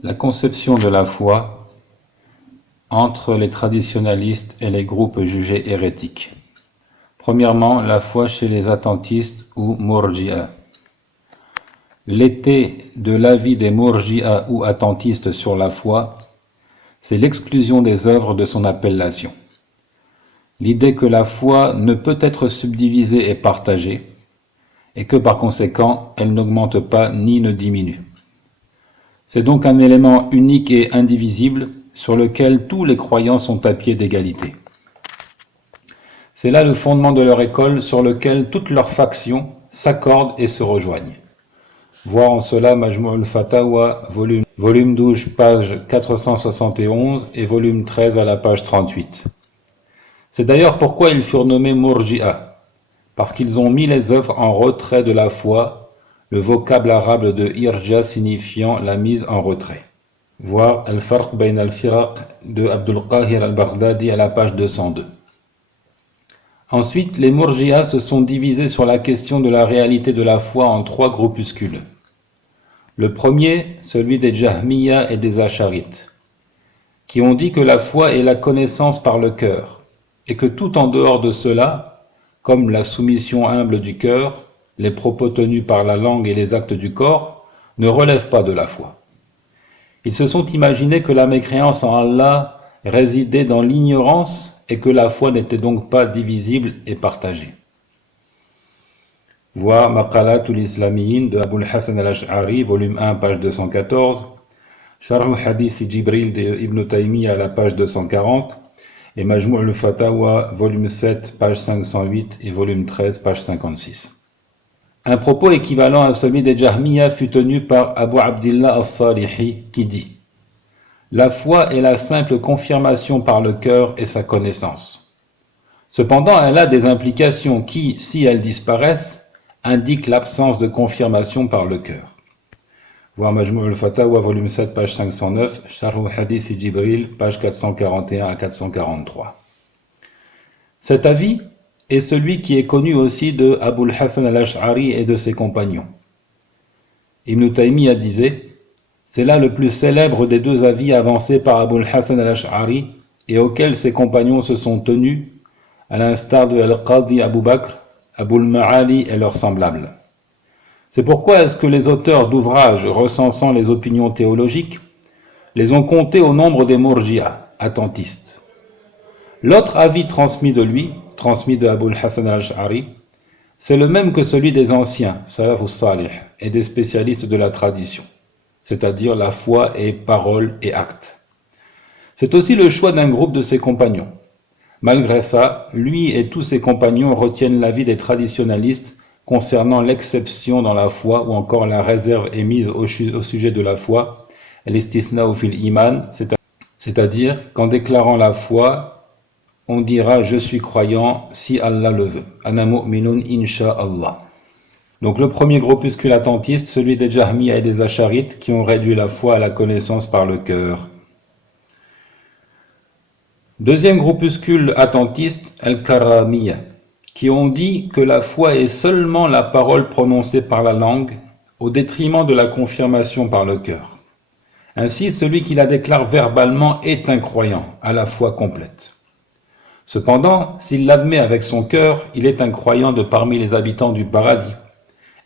La conception de la foi entre les traditionalistes et les groupes jugés hérétiques. Premièrement, la foi chez les attentistes ou Murji'a. L'été de l'avis des Murji'a ou attentistes sur la foi, c'est l'exclusion des œuvres de son appellation. L'idée que la foi ne peut être subdivisée et partagée, et que par conséquent, elle n'augmente pas ni ne diminue. C'est donc un élément unique et indivisible sur lequel tous les croyants sont à pied d'égalité. C'est là le fondement de leur école sur lequel toutes leurs factions s'accordent et se rejoignent. Voir en cela Majmou' al-Fatawa, volume 12, page 471 et volume 13 à la page 38. C'est d'ailleurs pourquoi ils furent nommés Murji'a, parce qu'ils ont mis les œuvres en retrait de la foi, le vocable arabe de irja signifiant la mise en retrait. Voir Al-Farq Bayn al-Firaq de Abdul Qahir al-Baghdadi à la page 202. Ensuite, les Murji'a se sont divisés sur la question de la réalité de la foi en trois groupuscules. Le premier, celui des Jahmiya et des Asharites, qui ont dit que la foi est la connaissance par le cœur, et que tout en dehors de cela, comme la soumission humble du cœur, les propos tenus par la langue et les actes du corps, ne relève pas de la foi. Ils se sont imaginés que la mécréance en Allah résidait dans l'ignorance et que la foi n'était donc pas divisible et partagée. Voir Maqalatul Islamiyin de Abul Hassan al-Ash'ari, volume 1, page 214, Sharh Hadith Jibril de Ibn Taymiyyah à la page 240, et Majmou' al-Fatawa, volume 7, page 508 et volume 13, page 56. Un propos équivalent à celui des Jahmiya fut tenu par Abu Abdillah al-Salihi qui dit: la foi est la simple confirmation par le cœur et sa connaissance. Cependant, elle a des implications qui, si elles disparaissent, indiquent l'absence de confirmation par le cœur. Voir Majmou' al-Fatawa, volume 7, page 509, Sharh Hadith Jibril, page 441 à 443. Cet avis est celui qui est connu aussi de Abul Hassan al-Ash'ari et de ses compagnons. Ibn Taymiyyah disait: c'est là le plus célèbre des deux avis avancés par Abul Hassan al-Ash'ari et auxquels ses compagnons se sont tenus, à l'instar de Al-Qadi Abu Bakr, Abul Ma'ali et leurs semblables. C'est pourquoi est-ce que les auteurs d'ouvrages recensant les opinions théologiques les ont comptés au nombre des Murji'a, attentistes. L'autre avis transmis de lui, transmis de Abul Hassan al-Ash'ari, c'est le même que celui des anciens, Salafus Salih, et des spécialistes de la tradition, c'est-à-dire la foi et parole et acte. C'est aussi le choix d'un groupe de ses compagnons. Malgré ça, lui et tous ses compagnons retiennent l'avis des traditionalistes concernant l'exception dans la foi ou encore la réserve émise au sujet de la foi, l'istithna'u fil iman, c'est-à-dire qu'en déclarant la foi, on dira « je suis croyant si Allah le veut ». Ana mu'minun insha'Allah. Donc le premier groupuscule attentiste, celui des Jahmiya et des Asharites, qui ont réduit la foi à la connaissance par le cœur. Deuxième groupuscule attentiste, Al-Karramiyya, qui ont dit que la foi est seulement la parole prononcée par la langue, au détriment de la confirmation par le cœur. Ainsi, celui qui la déclare verbalement est un croyant, à la foi complète. Cependant, s'il l'admet avec son cœur, il est un croyant de parmi les habitants du paradis.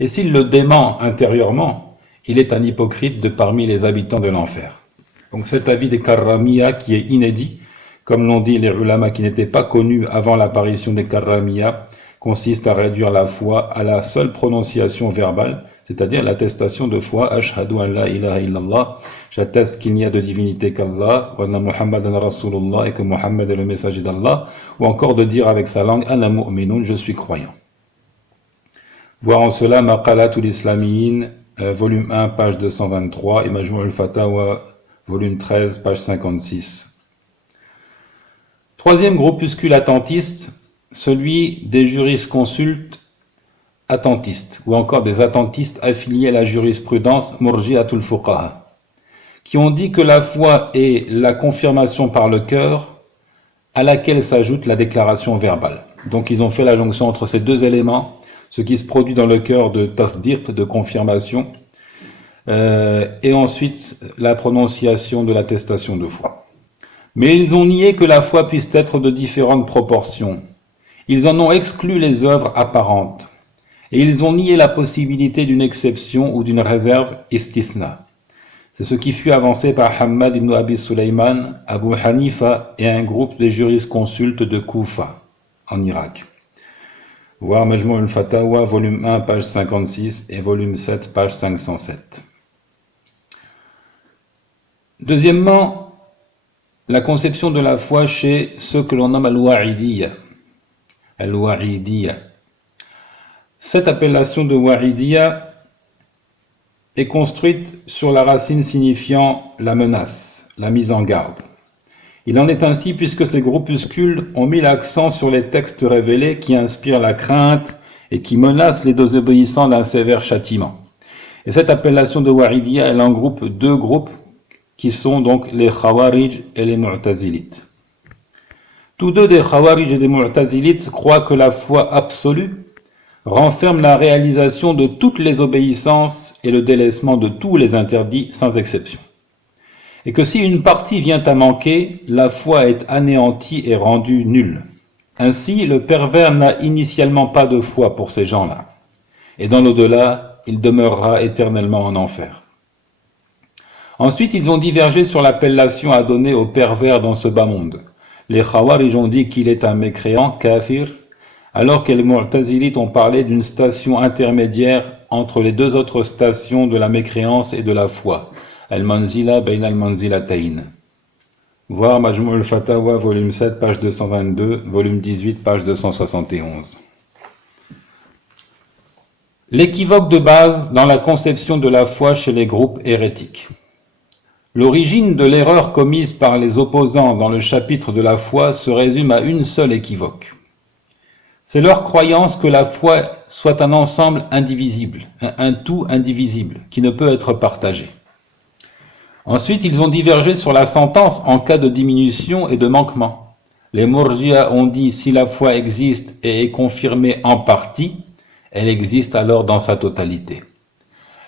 Et s'il le dément intérieurement, il est un hypocrite de parmi les habitants de l'enfer. Donc cet avis des Karramiyya qui est inédit, comme l'ont dit les ulama qui n'étaient pas connus avant l'apparition des Karramiyya, consiste à réduire la foi à la seule prononciation verbale, c'est-à-dire l'attestation de foi, Ashhadu an la ilaha illallah, j'atteste qu'il n'y a de divinité qu'Allah, wa anna Muhammadan Rasulullah, et que Muhammad est le messager d'Allah, ou encore de dire avec sa langue, Ana mu'minun, je suis croyant. Voir en cela Maqalatul Islamiyin, volume 1, page 223, et Majmou' al-Fatawa, volume 13, page 56. Troisième groupuscule attentiste, celui des jurisconsultes attentistes, ou encore des attentistes affiliés à la jurisprudence Murji'atul Fuqaha, qui ont dit que la foi est la confirmation par le cœur, à laquelle s'ajoute la déclaration verbale. Donc ils ont fait la jonction entre ces deux éléments, ce qui se produit dans le cœur de tasdiq, de confirmation, et ensuite la prononciation de l'attestation de foi. Mais ils ont nié que la foi puisse être de différentes proportions. Ils en ont exclu les œuvres apparentes. Et ils ont nié la possibilité d'une exception ou d'une réserve istithna. C'est ce qui fut avancé par Hammad ibn Abi Sulaiman, Abu Hanifa et un groupe de jurisconsultes de Koufa, en Irak. Voir Majmou' al-Fatawa, volume 1, page 56 et volume 7, page 507. Deuxièmement, la conception de la foi chez ceux que l'on nomme al-Wa'idiyya. Al-Wa'idiyya. Cette appellation de Wa'idiyya est construite sur la racine signifiant la menace, la mise en garde. Il en est ainsi puisque ces groupuscules ont mis l'accent sur les textes révélés qui inspirent la crainte et qui menacent les désobéissants d'un sévère châtiment. Et cette appellation de Wa'idiyya, elle engroupe deux groupes qui sont donc les Khawarij et les Mu'tazilites. Tous deux des Khawarij et des Mu'tazilites croient que la foi absolue renferme la réalisation de toutes les obéissances et le délaissement de tous les interdits sans exception. Et que si une partie vient à manquer, la foi est anéantie et rendue nulle. Ainsi, le pervers n'a initialement pas de foi pour ces gens-là. Et dans l'au-delà, il demeurera éternellement en enfer. Ensuite, ils ont divergé sur l'appellation à donner au pervers dans ce bas monde. Les Khawarij ont dit qu'il est un mécréant, kafir, alors que les Mu'tazilites ont parlé d'une station intermédiaire entre les deux autres stations de la mécréance et de la foi, al-manzila bayn al-manzilatayn. Voir Majmou' al-Fatawa, volume 7, page 222, volume 18, page 271. L'équivoque de base dans la conception de la foi chez les groupes hérétiques. L'origine de l'erreur commise par les opposants dans le chapitre de la foi se résume à une seule équivoque. C'est leur croyance que la foi soit un ensemble indivisible, un tout indivisible, qui ne peut être partagé. Ensuite, ils ont divergé sur la sentence en cas de diminution et de manquement. Les Murji'a ont dit si la foi existe et est confirmée en partie, elle existe alors dans sa totalité.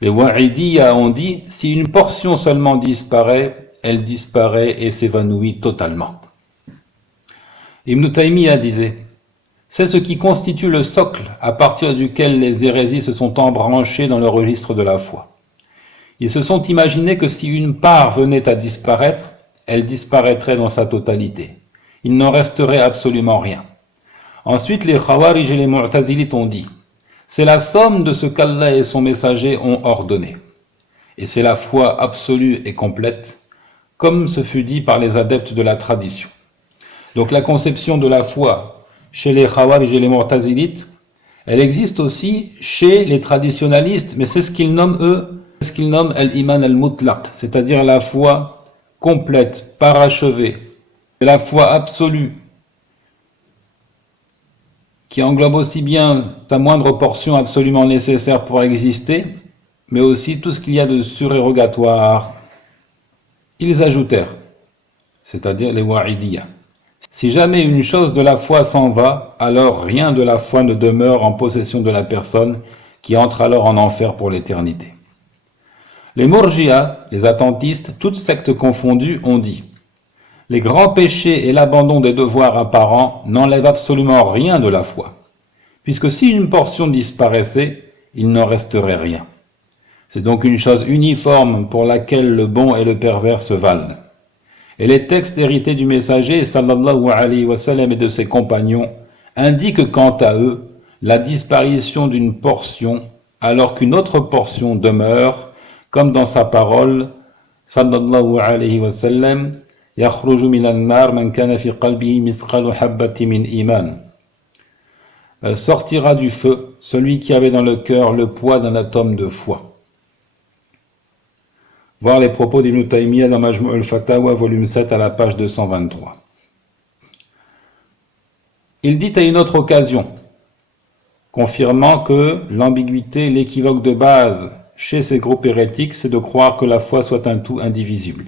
Les Wa'idiyya ont dit si une portion seulement disparaît, elle disparaît et s'évanouit totalement. Ibn Taymiyyah disait c'est ce qui constitue le socle à partir duquel les hérésies se sont embranchées dans le registre de la foi. Ils se sont imaginés que si une part venait à disparaître, elle disparaîtrait dans sa totalité. Il n'en resterait absolument rien. Ensuite, les Khawarij et les Mu'tazilites ont dit c'est la somme de ce qu'Allah et son messager ont ordonné. Et c'est la foi absolue et complète, comme ce fut dit par les adeptes de la tradition. Donc la conception de la foi chez les Khawarij et les Mu'tazilites, elle existe aussi chez les traditionalistes, mais c'est ce qu'ils nomment eux, ce qu'ils nomment al-iman al-mutlaq, c'est-à-dire la foi complète, parachevée, la foi absolue, qui englobe aussi bien sa moindre portion absolument nécessaire pour exister, mais aussi tout ce qu'il y a de surérogatoire. Ils ajoutèrent, c'est-à-dire les Wa'idiyya. Si jamais une chose de la foi s'en va, alors rien de la foi ne demeure en possession de la personne qui entre alors en enfer pour l'éternité. Les Murji'a, les attentistes, toutes sectes confondues, ont dit les grands péchés et l'abandon des devoirs apparents n'enlèvent absolument rien de la foi, puisque si une portion disparaissait, il n'en resterait rien. C'est donc une chose uniforme pour laquelle le bon et le pervers se valent. Et les textes hérités du messager sallallahu alayhi wa sallam et de ses compagnons indiquent quant à eux la disparition d'une portion alors qu'une autre portion demeure, comme dans sa parole sallallahu alayhi wa sallam yakhruju minan nar man kana fi qalbihi mithqalu habbati min iman. Sortira du feu celui qui avait dans le cœur le poids d'un atome de foi. Voir les propos d'Ibn Taymiyyah dans Majmou' al-Fatawa, volume 7, à la page 223. Il dit à une autre occasion, confirmant que l'ambiguïté, l'équivoque de base chez ces groupes hérétiques, c'est de croire que la foi soit un tout indivisible.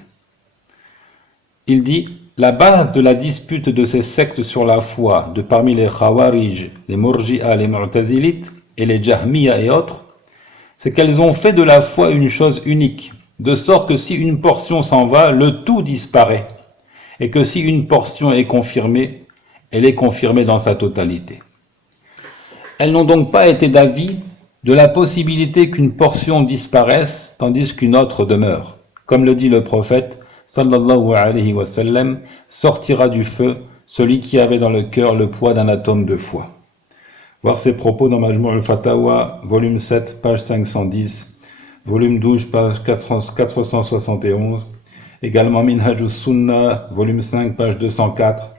Il dit, la base de la dispute de ces sectes sur la foi, de parmi les Khawarij, les Murji'a, les Mu'tazilites et les Jahmiya et autres, c'est qu'elles ont fait de la foi une chose unique, de sorte que si une portion s'en va, le tout disparaît, et que si une portion est confirmée, elle est confirmée dans sa totalité. Elles n'ont donc pas été d'avis de la possibilité qu'une portion disparaisse tandis qu'une autre demeure. Comme le dit le prophète, sallallahu alayhi wa sallam, sortira du feu celui qui avait dans le cœur le poids d'un atome de foi. Voir ses propos dans Majmou' al-Fatawa, volume 7, page 510, volume 12, page 471, également Minhaj al-Sunnah, volume 5, page 204,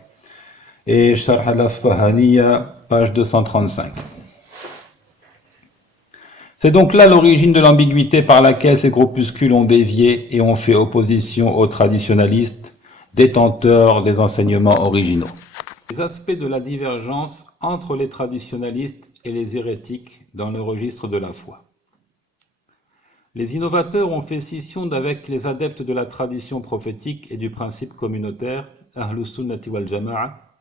et Sharh al-Asfahaniya, page 235. C'est donc là l'origine de l'ambiguïté par laquelle ces groupuscules ont dévié et ont fait opposition aux traditionalistes, détenteurs des enseignements originaux. Les aspects de la divergence entre les traditionalistes et les hérétiques dans le registre de la foi. Les innovateurs ont fait scission avec les adeptes de la tradition prophétique et du principe communautaire, Ahlus Sunnati wal Jama'a,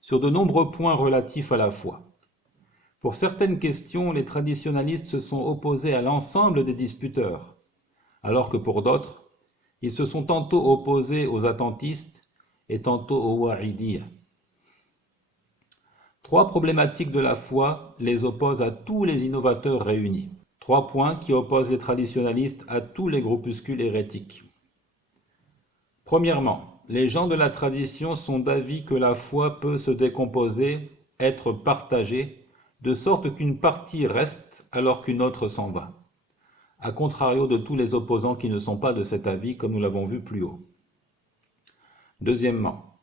sur de nombreux points relatifs à la foi. Pour certaines questions, les traditionalistes se sont opposés à l'ensemble des disputeurs, alors que pour d'autres, ils se sont tantôt opposés aux attentistes et tantôt aux wa'idiyya. Trois problématiques de la foi les opposent à tous les innovateurs réunis. Trois points qui opposent les traditionalistes à tous les groupuscules hérétiques. Premièrement, les gens de la tradition sont d'avis que la foi peut se décomposer, être partagée, de sorte qu'une partie reste alors qu'une autre s'en va, à contrario de tous les opposants qui ne sont pas de cet avis, comme nous l'avons vu plus haut. Deuxièmement,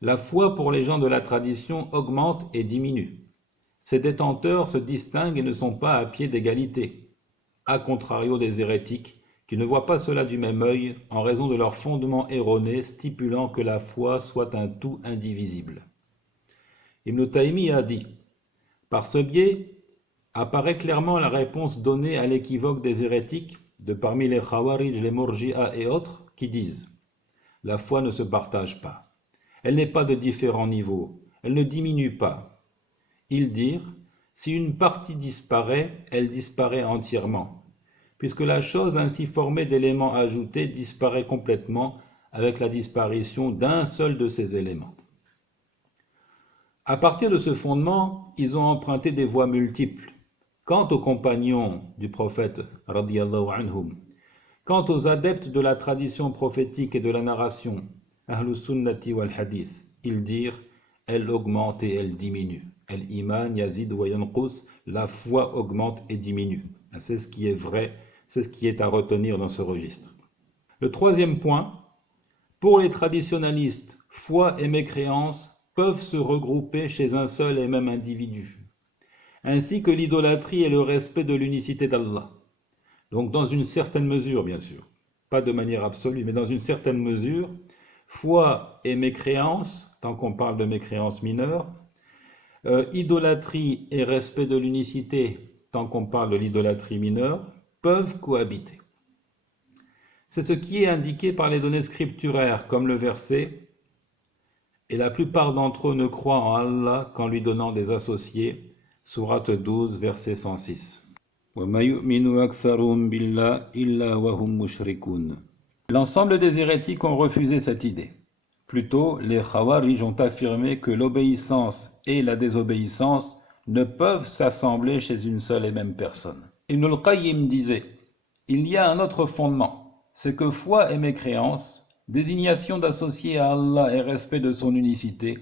la foi pour les gens de la tradition augmente et diminue. Ses détenteurs se distinguent et ne sont pas à pied d'égalité, à contrario des hérétiques, qui ne voient pas cela du même œil en raison de leur fondement erroné stipulant que la foi soit un tout indivisible. Ibn Taymiyyah a dit: par ce biais, apparaît clairement la réponse donnée à l'équivoque des hérétiques, de parmi les Khawarij, les Murji'a et autres, qui disent: la foi ne se partage pas, elle n'est pas de différents niveaux, elle ne diminue pas. Ils dirent: si une partie disparaît, elle disparaît entièrement, puisque la chose ainsi formée d'éléments ajoutés disparaît complètement avec la disparition d'un seul de ces éléments. À partir de ce fondement, ils ont emprunté des voies multiples. Quant aux compagnons du prophète, radiyallahu anhum, quant aux adeptes de la tradition prophétique et de la narration, Ahlus Sunnati wal Hadith, ils dirent: elle augmente et elle diminue. Al-Iman yazid wa yanqus, la foi augmente et diminue. C'est ce qui est vrai, c'est ce qui est à retenir dans ce registre. Le troisième point, pour les traditionalistes, foi et mécréance peuvent se regrouper chez un seul et même individu, ainsi que l'idolâtrie et le respect de l'unicité d'Allah. Donc dans une certaine mesure, bien sûr, pas de manière absolue, mais dans une certaine mesure, foi et mécréance, tant qu'on parle de mécréance mineure, idolâtrie et respect de l'unicité, tant qu'on parle de l'idolâtrie mineure, peuvent cohabiter. C'est ce qui est indiqué par les données scripturaires, comme le verset: et la plupart d'entre eux ne croient en Allah qu'en lui donnant des associés. Sourate 12, verset 106. L'ensemble des hérétiques ont refusé cette idée. Plutôt, les Khawarij ont affirmé que l'obéissance et la désobéissance ne peuvent s'assembler chez une seule et même personne. Ibn al-Qayyim disait: il y a un autre fondement, c'est que foi et mécréance, désignation d'associer à Allah et respect de son unicité,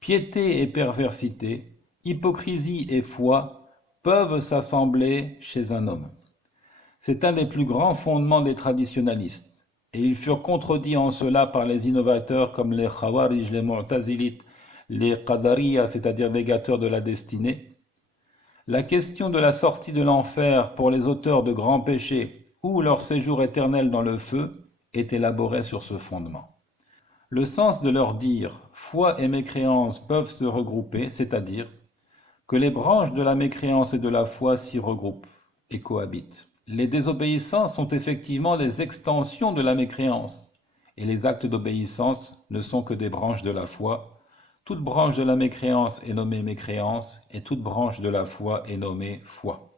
piété et perversité, hypocrisie et foi peuvent s'assembler chez un homme. C'est un des plus grands fondements des traditionalistes, et ils furent contredits en cela par les innovateurs comme les Khawarij, les Mu'tazilites, les Qadariya, c'est-à-dire négateurs de la destinée. La question de la sortie de l'enfer pour les auteurs de grands péchés ou leur séjour éternel dans le feu est élaboré sur ce fondement. Le sens de leur dire « foi et mécréance peuvent se regrouper », c'est-à-dire que les branches de la mécréance et de la foi s'y regroupent et cohabitent. Les désobéissances sont effectivement des extensions de la mécréance, et les actes d'obéissance ne sont que des branches de la foi. Toute branche de la mécréance est nommée mécréance, et toute branche de la foi est nommée foi.